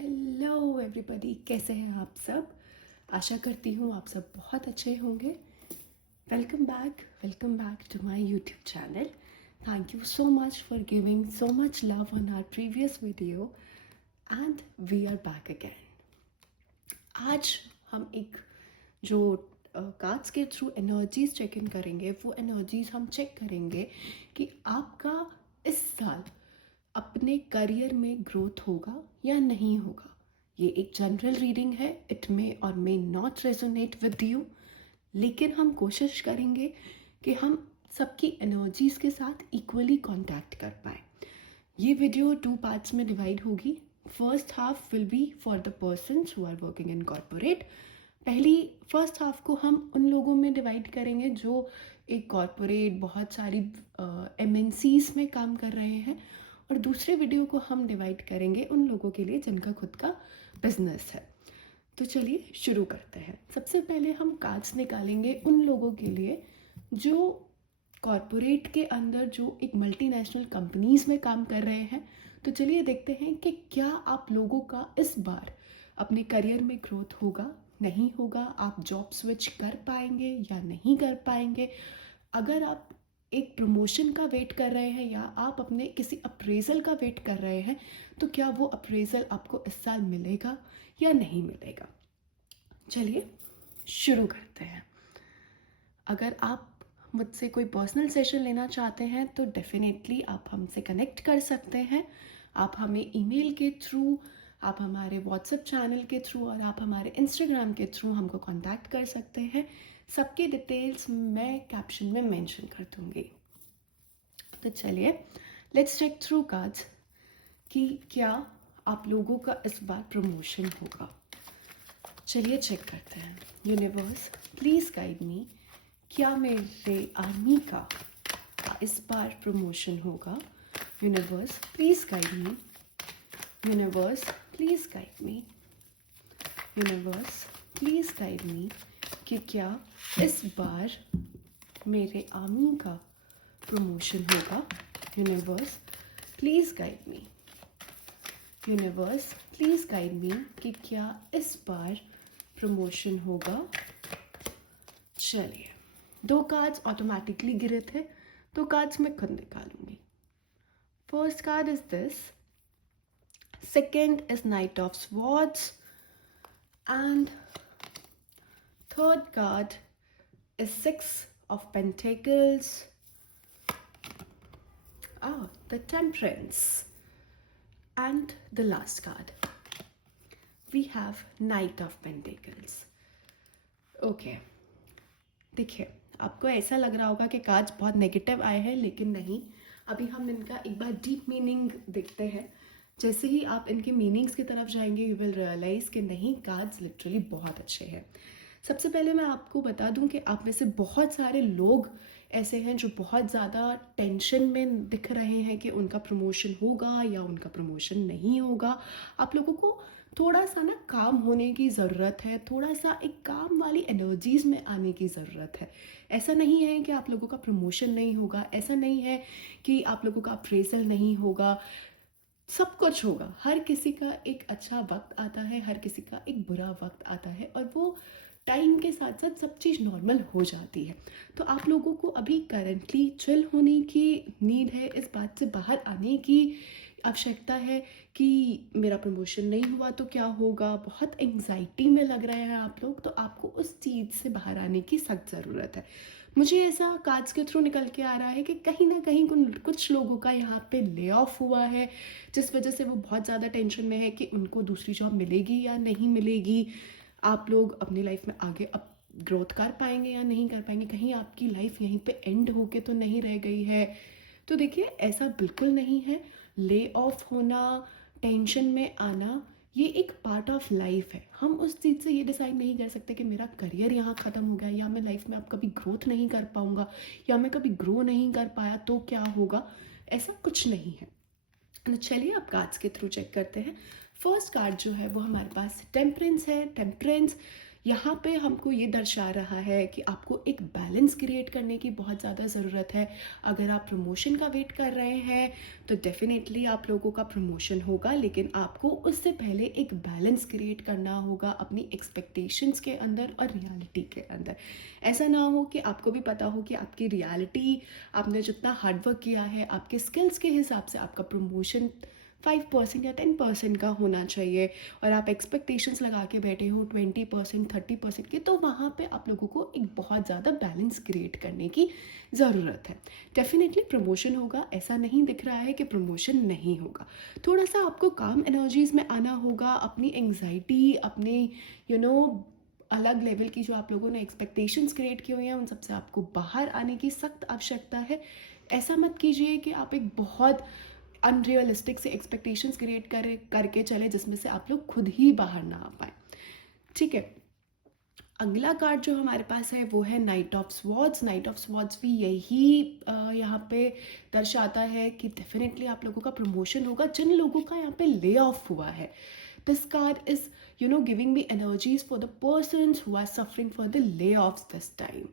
Hello everybody, कैसे हैं आप सब। आशा करती हूँ आप सब बहुत अच्छे होंगे। Welcome back to my YouTube channel. Thank you so much for giving so much love on our previous video and we are back again. आज हम एक जो कार्ड्स के थ्रू एनर्जीज चेक इन करेंगे, वो एनर्जीज हम चेक करेंगे कि आपका इस साल अपने करियर में ग्रोथ होगा या नहीं होगा। ये एक जनरल रीडिंग है, इट मे और may not resonate with you, लेकिन हम कोशिश करेंगे कि हम सबकी एनर्जीज के साथ इक्वली कांटेक्ट कर पाए। ये वीडियो 2 पार्ट्स में डिवाइड होगी। First half will be for the persons who are working in corporate. First half को हम उन लोगों में डिवाइड करेंगे जो एक कॉर्पोरेट बहुत सारी एमएनसीज में काम कर रहे हैं, और दूसरे वीडियो को हम डिवाइड करेंगे उन लोगों के लिए जिनका खुद का बिजनेस है। तो चलिए शुरू करते हैं। सबसे पहले हम कार्ड्स निकालेंगे उन लोगों के लिए जो कॉर्पोरेट के अंदर, जो एक मल्टीनेशनल कंपनीज में काम कर रहे हैं। तो चलिए देखते हैं कि क्या आप लोगों का इस बार अपने करियर में ग्रोथ होगा, नहीं होगा, आप जॉब स्विच कर पाएंगे या नहीं कर पाएंगे। अगर आप एक प्रमोशन का वेट कर रहे हैं या आप अपने किसी अप्रेजल का वेट कर रहे हैं, तो क्या वो अप्रेजल आपको इस साल मिलेगा या नहीं मिलेगा। चलिए शुरू करते हैं। अगर आप मुझसे कोई पर्सनल सेशन लेना चाहते हैं तो डेफिनेटली आप हमसे कनेक्ट कर सकते हैं। आप हमें ईमेल के थ्रू, आप हमारे व्हाट्सएप चैनल के थ्रू और आप हमारे इंस्टाग्राम के थ्रू हमको कांटेक्ट कर सकते हैं। सबके डिटेल्स मैं कैप्शन में मेंशन कर दूंगी। तो चलिए लेट्स चेक थ्रू कार्ड्स कि क्या आप लोगों का इस बार प्रमोशन होगा। चलिए चेक करते हैं। यूनिवर्स प्लीज़ गाइड मी, क्या मेरे आर्मी का इस बार प्रमोशन होगा। Universe please guide me, universe please guide me, universe please guide मी कि क्या इस बार मेरे आर्मी का प्रमोशन होगा। Universe please guide me, universe please guide मी कि क्या इस बार प्रमोशन होगा। चलिए 2 कार्ड्स ऑटोमेटिकली गिरे थे, तो कार्ड्स मैं खुद निकालूंगी। First card is this, second is knight of swords and third card is 6 of Pentacles, the Temperance, and the last card we have Knight of Pentacles. Okay, देखिए आपको ऐसा लग रहा होगा कि कार्ड्स बहुत नेगेटिव आए हैं, लेकिन नहीं। अभी हम इनका एक बार डीप मीनिंग देखते हैं। जैसे ही आप इनके मीनिंग्स की तरफ जाएंगे यू विल रियलाइज कि नहीं, कार्ड्स लिटरली बहुत अच्छे हैं। सबसे पहले मैं आपको बता दूं कि आप में से बहुत सारे लोग ऐसे हैं जो बहुत ज़्यादा टेंशन में दिख रहे हैं कि उनका प्रमोशन होगा या उनका प्रमोशन नहीं होगा। आप लोगों को थोड़ा सा ना काम होने की ज़रूरत है, थोड़ा सा एक काम वाली एनर्जीज़ में आने की ज़रूरत है। ऐसा नहीं है कि आप लोगों का प्रमोशन नहीं होगा, ऐसा नहीं है कि आप लोगों का अप्रेजल नहीं होगा। सब कुछ होगा। हर किसी का एक अच्छा वक्त आता है, हर किसी का एक बुरा वक्त आता है, और वो टाइम के साथ साथ सब चीज़ नॉर्मल हो जाती है। तो आप लोगों को अभी करंटली चिल होने की नीड है, इस बात से बाहर आने की आवश्यकता है कि मेरा प्रमोशन नहीं हुआ तो क्या होगा। बहुत एंग्जाइटी में लग रहे हैं आप लोग, तो आपको उस चीज़ से बाहर आने की सख्त ज़रूरत है। मुझे ऐसा कार्ड्स के थ्रू निकल के आ रहा है कि कहीं ना कहीं कुछ लोगों का यहाँ पे ले ऑफ हुआ है, जिस वजह से वो बहुत ज़्यादा टेंशन में है कि उनको दूसरी जॉब मिलेगी या नहीं मिलेगी। आप लोग अपनी लाइफ में आगे अब ग्रोथ कर पाएंगे या नहीं कर पाएंगे, कहीं आपकी लाइफ यहीं पे एंड होके तो नहीं रह गई है। तो देखिए ऐसा बिल्कुल नहीं है। ले ऑफ होना, टेंशन में आना, ये एक पार्ट ऑफ लाइफ है। हम उस चीज़ से ये डिसाइड नहीं कर सकते कि मेरा करियर यहाँ ख़त्म हो गया या मैं लाइफ में अब कभी ग्रोथ नहीं कर पाऊँगा या मैं कभी ग्रो नहीं कर पाया तो क्या होगा। ऐसा कुछ नहीं है। तो चलिए अब कार्ड्स के थ्रू चेक करते हैं। फर्स्ट कार्ड जो है वो हमारे पास टेम्परेंस है। टेम्परेंस यहाँ पे हमको ये दर्शा रहा है कि आपको एक बैलेंस क्रिएट करने की बहुत ज़्यादा ज़रूरत है। अगर आप प्रमोशन का वेट कर रहे हैं तो डेफिनेटली आप लोगों का प्रमोशन होगा, लेकिन आपको उससे पहले एक बैलेंस क्रिएट करना होगा अपनी एक्सपेक्टेशंस के अंदर और रियलिटी के अंदर। ऐसा ना हो कि आपको भी पता हो कि आपकी रियलिटी, आपने जितना हार्डवर्क किया है, आपके स्किल्स के हिसाब से आपका प्रमोशन 5% या 10% का होना चाहिए और आप एक्सपेक्टेशंस लगा के बैठे हो 20% 30% के, तो वहाँ पे आप लोगों को एक बहुत ज़्यादा बैलेंस क्रिएट करने की ज़रूरत है। डेफिनेटली प्रमोशन होगा, ऐसा नहीं दिख रहा है कि प्रमोशन नहीं होगा। थोड़ा सा आपको काम एनर्जीज़ में आना होगा, अपनी एंग्जाइटी, अपने यू नो अलग लेवल की जो आप लोगों ने एक्सपेक्टेशंस क्रिएट किए हुए हैं उन सबसे आपको बाहर आने की सख्त आवश्यकता है। ऐसा मत कीजिए कि आप एक बहुत अनरियलिस्टिक से एक्सपेक्टेशंस क्रिएट करके चले जिसमें से आप लोग खुद ही बाहर ना आ पाए। ठीक है, अगला कार्ड जो हमारे पास है वो है night of swords. Night of swords भी यही यहाँ पे दर्शाता है कि डेफिनेटली आप लोगों का प्रमोशन होगा जिन लोगों का यहाँ पे ले ऑफ हुआ है। This card is giving me energies for the persons who are suffering for the layoffs this time.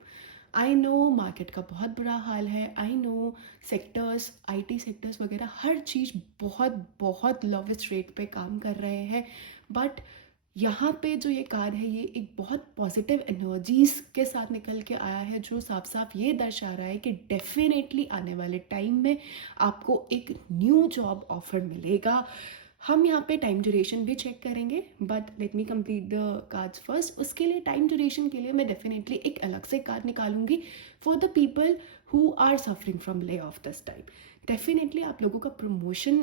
I know market का बहुत बुरा हाल है, I know sectors, IT sectors वगैरह हर चीज़ बहुत बहुत लोवेस्ट रेट पे काम कर रहे हैं, बट यहाँ पे जो ये कार्ड है ये एक बहुत पॉजिटिव एनर्जीज के साथ निकल के आया है, जो साफ साफ ये दर्शा रहा है कि डेफिनेटली आने वाले टाइम में आपको एक न्यू जॉब ऑफर मिलेगा। हम यहाँ पे टाइम ड्यूरेशन भी चेक करेंगे, but let me complete the cards first. उसके लिए टाइम ड्यूरेशन के लिए मैं डेफिनेटली एक अलग से कार्ड निकालूंगी for the people who are suffering from layoff this time. Definitely आप लोगों का प्रमोशन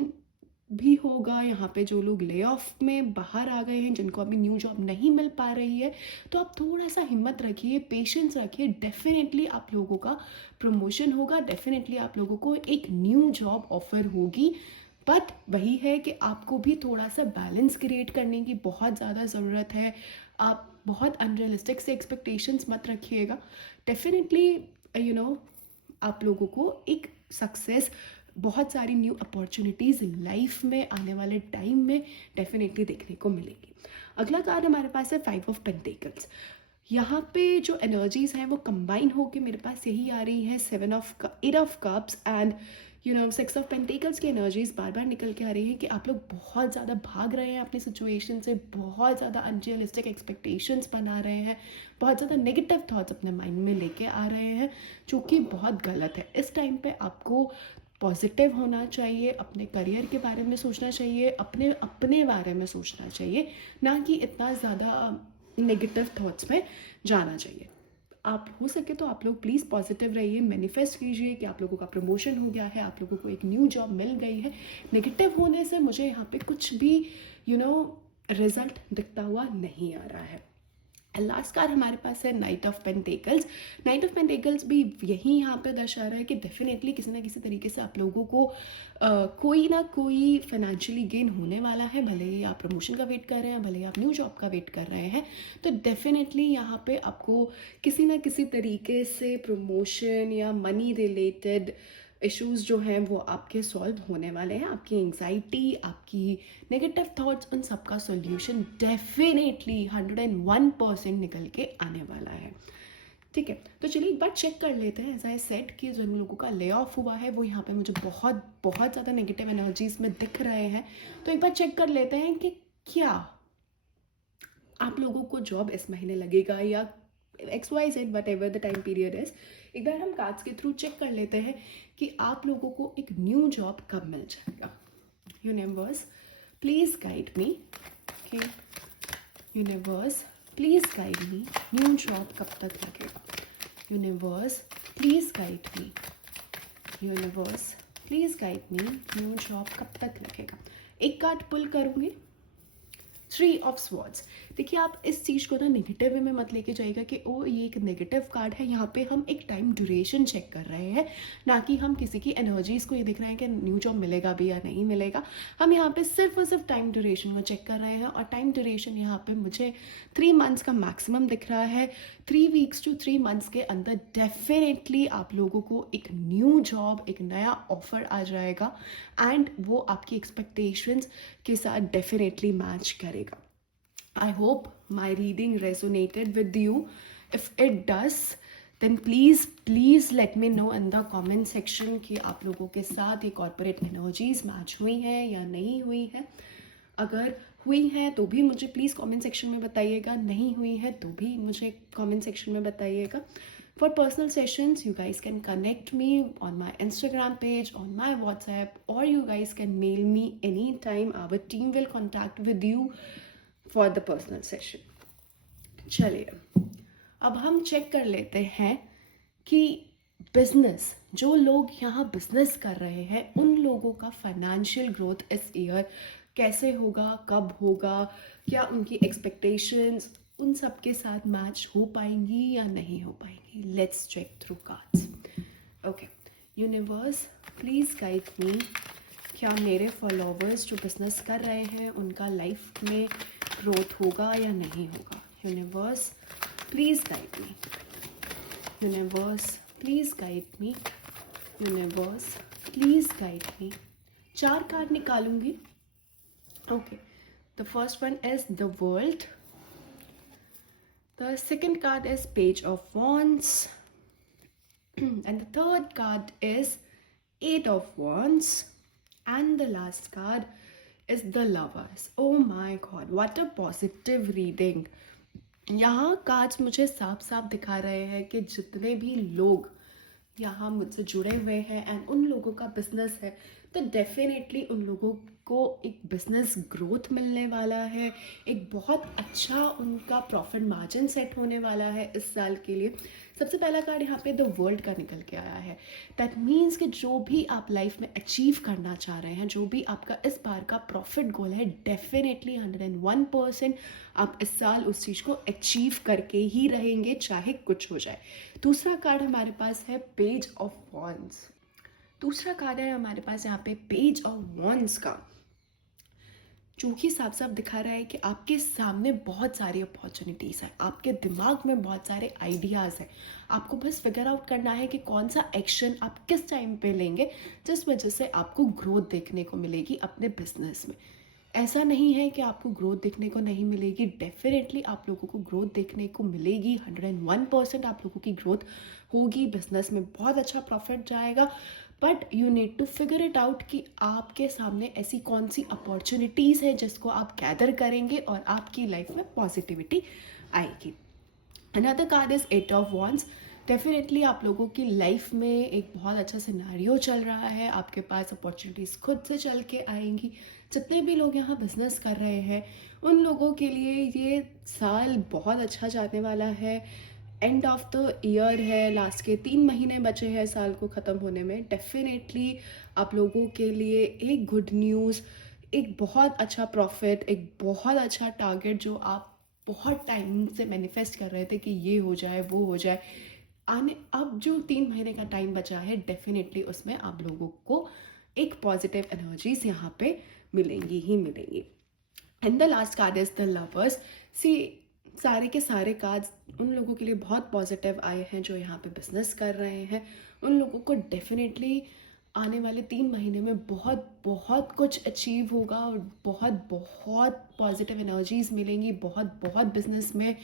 भी होगा। यहाँ पे जो लोग ले ऑफ में बाहर आ गए हैं, जिनको अभी न्यू जॉब नहीं मिल पा रही है, तो आप थोड़ा सा हिम्मत रखिए, पेशेंस रखिए। डेफिनेटली आप लोगों का प्रमोशन होगा, डेफिनेटली आप लोगों को एक न्यू जॉब ऑफर होगी। बट वही है कि आपको भी थोड़ा सा बैलेंस क्रिएट करने की बहुत ज़्यादा ज़रूरत है। आप बहुत अनरियलिस्टिक से एक्सपेक्टेशंस मत रखिएगा। डेफिनेटली आप लोगों को एक सक्सेस, बहुत सारी न्यू अपॉर्चुनिटीज़ लाइफ में आने वाले टाइम में डेफिनेटली देखने को मिलेगी। अगला कार्ड हमारे पास है 5 ऑफ पेंटिकल्स। यहाँ पे जो एनर्जीज हैं वो कंबाइन होके मेरे पास यही आ रही हैं, 8 of cups and 6 of pentacles की एनर्जीज बार बार निकल के आ रही हैं कि आप लोग बहुत ज़्यादा भाग रहे हैं अपनी सिचुएशन से, बहुत ज़्यादा अनरियलिस्टिक एक्सपेक्टेशंस बना रहे हैं, बहुत ज़्यादा नेगेटिव थॉट्स अपने माइंड में लेके आ रहे हैं, जो कि बहुत गलत है। इस टाइम पे आपको पॉजिटिव होना चाहिए, अपने करियर के बारे में सोचना चाहिए, अपने अपने बारे में सोचना चाहिए, ना कि इतना ज़्यादा नेगेटिव थॉट्स में जाना चाहिए। आप हो सके तो आप लोग प्लीज़ पॉजिटिव रहिए, मैनिफेस्ट कीजिए कि आप लोगों का प्रमोशन हो गया है, आप लोगों को एक न्यू जॉब मिल गई है। नेगेटिव होने से मुझे यहाँ पे कुछ भी रिजल्ट दिखता हुआ नहीं आ रहा है। लास्ट कार्ड हमारे पास है night of pentacles. Night of pentacles भी यही यहाँ पे दर्शा रहा है कि डेफिनेटली किसी ना किसी तरीके से आप लोगों को कोई ना कोई फाइनेंशियली गेन होने वाला है, भले ही आप प्रमोशन का वेट कर रहे हैं, भले ही आप न्यू जॉब का वेट कर रहे हैं, तो डेफिनेटली यहाँ पे आपको किसी ना किसी तरीके से प्रमोशन या मनी रिलेटेड इश्यूज़ जो हैं वो आपके सॉल्व होने वाले हैं। आपकी एंग्जाइटी, आपकी नेगेटिव थॉट्स, उन सब का सोल्यूशन डेफिनेटली 101% निकल के आने वाला है। ठीक है, तो चलिए एक बार चेक कर लेते हैं। एज आई सेड कि जिन लोगों का ले ऑफ हुआ है वो यहाँ पे मुझे बहुत बहुत ज़्यादा नेगेटिव एनर्जीज में दिख रहे हैं, तो एक बार चेक कर लेते हैं कि क्या आप लोगों को जॉब इस महीने लगेगा या XYZ what ever the time period is. एक बार हम कार्ड्स के थ्रू चेक कर लेते हैं कि आप लोगों को एक न्यू जॉब कब मिल जाएगा। Universe please guide me, okay universe please guide me, new job कब तक लगेगा। Universe please guide me, universe please guide me, new job कब तक लगेगा। एक कार्ड पुल करूंगी, 3 ऑफ स्वॉर्ड्स। देखिए आप इस चीज़ को ना नेगेटिव वे में मत लेके जाइएगा कि ओ ये एक नेगेटिव कार्ड है। यहाँ पे हम एक टाइम ड्यूरेशन चेक कर रहे हैं, ना कि हम किसी की एनर्जीज को ये देख रहे हैं कि न्यू जॉब मिलेगा भी या नहीं मिलेगा। हम यहाँ पे सिर्फ और सिर्फ टाइम ड्यूरेशन को चेक कर रहे हैं, और टाइम ड्यूरेशन यहाँ पे मुझे 3 मंथ्स का मैक्सिमम दिख रहा है। 3 वीक्स टू 3 मंथ्स के अंदर डेफिनेटली आप लोगों को एक न्यू जॉब, एक नया ऑफर आ जाएगा, एंड वो आपकी एक्सपेक्टेशंस के साथ डेफिनेटली मैच करेगा। I hope my reading resonated with you. If it does, then please let me know in the comment section कि आप लोगों के साथ ये कॉर्पोरेट एनर्जीज मैच हुई हैं या नहीं हुई हैं. अगर हुई हैं तो भी मुझे प्लीज़ कमेंट सेक्शन में बताइएगा, नहीं हुई है तो भी मुझे कमेंट सेक्शन में बताइएगा. For personal sessions, you guys can connect me on my Instagram page, on my WhatsApp, or you guys can mail me anytime. Our team will contact with you for the personal session. चलिए, अब हम check कर लेते हैं कि business, जो लोग यहाँ बिजनेस कर रहे हैं उन लोगों का फाइनेंशियल ग्रोथ इस ईयर कैसे होगा, कब होगा, क्या उनकी एक्सपेक्टेशंस उन सब के साथ मैच हो पाएंगी या नहीं हो पाएंगी. Let's check through cards. Okay, universe please guide me. क्या मेरे फॉलोवर्स जो बिजनेस कर रहे हैं उनका लाइफ में ग्रोथ होगा या नहीं होगा. Universe please guide me. Universe please guide me. Universe please guide me. 4 card निकालूंगी. Okay, the first one is the world. The second card is Page of Wands. And the third card is Eight of Wands. And the last card is the Lovers. Oh my God, what a positive reading. यहाँ cards मुझे साफ साफ दिखा रहे हैं कि जितने भी लोग यहाँ मुझसे जुड़े हुए हैं एंड उन लोगों का बिजनेस है तो डेफिनेटली उन लोगों को एक बिजनेस ग्रोथ मिलने वाला है. एक बहुत अच्छा उनका प्रॉफिट मार्जिन सेट होने वाला है इस साल के लिए. सबसे पहला कार्ड यहाँ पे द वर्ल्ड का निकल के आया है. दैट मीन्स कि जो भी आप लाइफ में अचीव करना चाह रहे हैं, जो भी आपका इस बार का प्रॉफिट गोल है, डेफिनेटली 101% आप इस साल उस चीज़ को अचीव करके ही रहेंगे, चाहे कुछ हो जाए. दूसरा कार्ड हमारे पास है पेज ऑफ वॉन्ड्स. दूसरा कार्ड है हमारे पास यहाँ पे पेज ऑफ वॉन्ड्स का, जो कि साफ साफ दिखा रहा है कि आपके सामने बहुत सारी अपॉर्चुनिटीज़ है, आपके दिमाग में बहुत सारे आइडियाज़ हैं. आपको बस फिगर आउट करना है कि कौन सा एक्शन आप किस टाइम पे लेंगे जिस वजह से आपको ग्रोथ देखने को मिलेगी अपने बिजनेस में. ऐसा नहीं है कि आपको ग्रोथ देखने को नहीं मिलेगी. डेफिनेटली आप लोगों को ग्रोथ देखने को मिलेगी. 101% आप लोगों की ग्रोथ होगी. बिजनेस में बहुत अच्छा प्रॉफिट जाएगा. But you need to figure it out कि आपके सामने ऐसी कौन सी अपॉर्चुनिटीज़ है जिसको आप गैदर करेंगे और आपकी लाइफ में पॉजिटिविटी आएगी. Another card is 8 of wands. Definitely आप लोगों की लाइफ में एक बहुत अच्छा सिनेरियो चल रहा है. आपके पास अपॉर्चुनिटीज़ खुद से चल के आएंगी. जितने भी लोग यहाँ बिजनेस कर रहे हैं उन लोगों के लिए ये साल बहुत अच्छा जाने वाला है. एंड ऑफ द ईयर है, लास्ट के 3 महीने बचे हैं साल को ख़त्म होने में. डेफिनेटली आप लोगों के लिए एक गुड न्यूज़, एक बहुत अच्छा प्रॉफिट, एक बहुत अच्छा टारगेट जो आप बहुत टाइम से मैनिफेस्ट कर रहे थे कि ये हो जाए वो हो जाए, आने अब जो 3 महीने का टाइम बचा है डेफिनेटली उसमें आप लोगों को एक पॉजिटिव एनर्जीज यहाँ पे मिलेंगी ही मिलेंगी. And the last card is the lovers. See, सारे के सारे कार्ड्स उन लोगों के लिए बहुत पॉजिटिव आए हैं जो यहाँ पे बिजनेस कर रहे हैं. उन लोगों को डेफिनेटली आने वाले 3 महीने में बहुत बहुत कुछ अचीव होगा और बहुत बहुत पॉजिटिव एनर्जीज मिलेंगी. बहुत बहुत बिजनेस में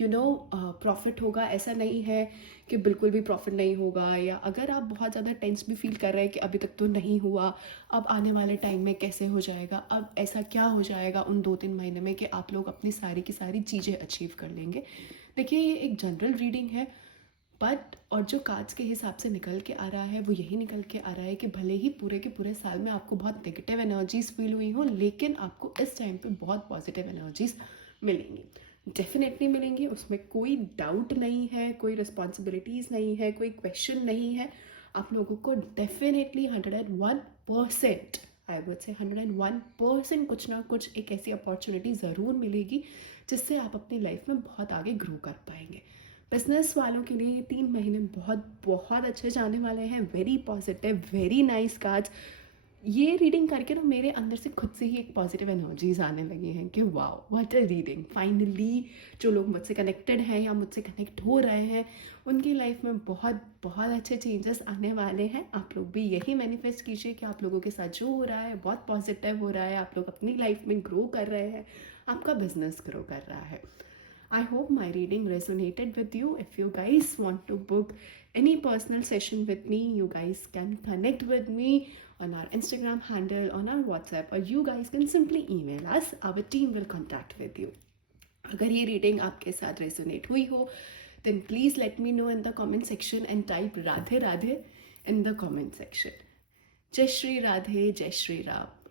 प्रॉफिट होगा. ऐसा नहीं है कि बिल्कुल भी प्रॉफिट नहीं होगा, या अगर आप बहुत ज़्यादा टेंस भी फील कर रहे हैं कि अभी तक तो नहीं हुआ, अब आने वाले टाइम में कैसे हो जाएगा, अब ऐसा क्या हो जाएगा उन 2-3 महीने में कि आप लोग अपनी सारी की सारी चीज़ें अचीव कर लेंगे. देखिए, ये एक जनरल रीडिंग है बट और जो कार्ड्स के हिसाब से निकल के आ रहा है वो यही निकल के आ रहा है कि भले ही पूरे के पूरे साल में आपको बहुत नेगेटिव एनर्जीज फील हुई हो, लेकिन आपको इस टाइम पे बहुत पॉजिटिव एनर्जीज मिलेंगी. डेफिनेटली मिलेंगी, उसमें कोई डाउट नहीं है, कोई रिस्पॉन्सिबिलिटीज़ नहीं है, कोई क्वेश्चन नहीं है. आप लोगों को डेफिनेटली 101%, आई वुड से 101% कुछ ना कुछ एक ऐसी अपॉर्चुनिटी ज़रूर मिलेगी जिससे आप अपनी लाइफ में बहुत आगे ग्रो कर पाएंगे. बिजनेस वालों के लिए ये 3 महीने बहुत बहुत अच्छे जाने वाले हैं. Very positive, very nice cards. ये रीडिंग करके ना मेरे अंदर से खुद से ही एक पॉजिटिव एनर्जीज आने लगी हैं कि wow what a reading, finally जो लोग मुझसे कनेक्टेड हैं या मुझसे कनेक्ट हो रहे हैं उनकी लाइफ में बहुत बहुत अच्छे चेंजेस आने वाले हैं। आप लोग भी यही मैनिफेस्ट कीजिए कि आप लोगों के साथ जो हो रहा है बहुत पॉजिटिव हो रहा है, आप लोग अपनी लाइफ में ग्रो कर रहे हैं, आपका बिजनेस ग्रो कर रहा है। I hope my reading resonated with you. If you guys want to book any personal session with me, you guys can connect with me on our Instagram handle, on our WhatsApp, or you guys can simply email us. Our team will contact with you. अगर ये reading आपके साथ resonate हुई हो then please let me know in the comment section and type Radhe Radhe in the comment section. जय श्री राधे, जय श्री राम।